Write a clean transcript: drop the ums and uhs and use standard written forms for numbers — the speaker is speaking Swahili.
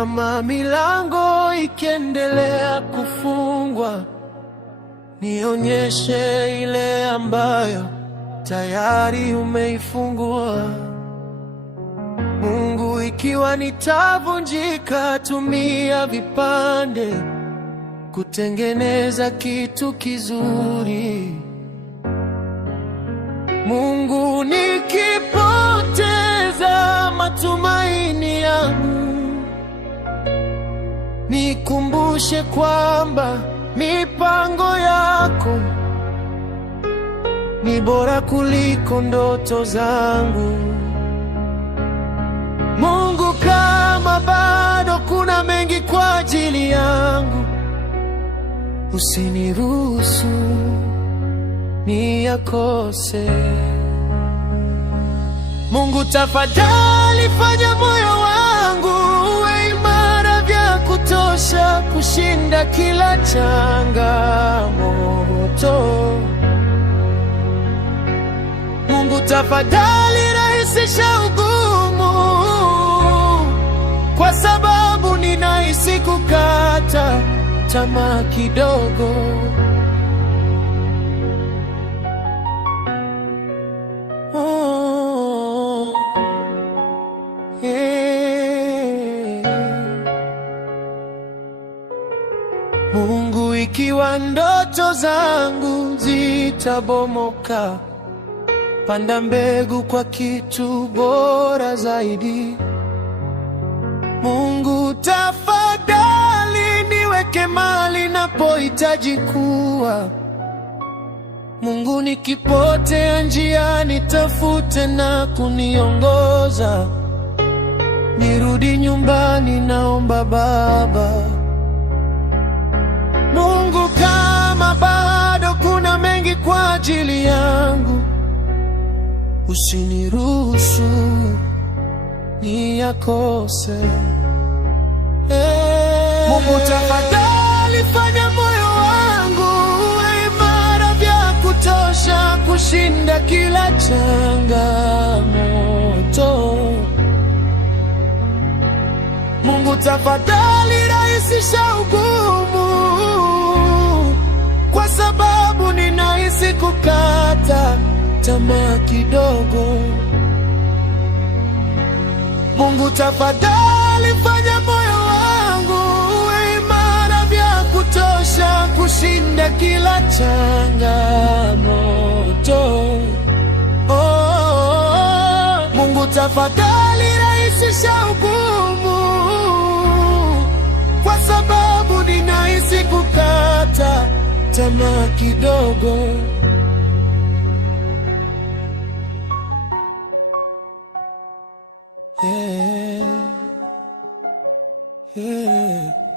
kama milango ikiendelea kufungwa, nionyeshe ile ambayo tayari umeifungua. Mungu, ikiwa nitavunjika, tumia vipande kutengeneza kitu kizuri. Mungu, nikipoteza matumaini yangu, nikumbushe kwamba mipango yako ni bora kuliko ndoto zangu. Mungu, kama bado kuna mengi kwa ajili yangu, usiniruhusu niyakose. Mungu, tafadhali fanya moyo wangu uwe imara vya kutosha kushinda kila changamoto. Mungu, tafadhali rahisisha ugumu, kwa sababu ninahisi kukata tamaa kidogo. Mungu, ikiwa ndoto zangu zitabomoka, panda mbegu kwa kitu bora zaidi. Mungu, tafadhali niweke mahali napohitaji kuwa. Mungu, nikipotea njiani, tafute na kuniongoza. Nirudi nyumbani, naomba Baba. Mungu, kama bado kuna mengi kwa ajili yangu, usiniruhusu niyakose. Mungu, tafadhali fanya moyo wangu uwe imara vya kutosha kushinda kila changamoto. Mungu, tafadhali rahisisha ugumu, kwa sababu ninahisi kukata tamaa kidogo. Mungu, tafadhali fanya moyo wangu uwe imara vya kutosha kushinda kila changamoto. Mungu, tafadhali rahisisha ugumu, kwa sababu ninahisi kukata tamaa kidogo. Yeah.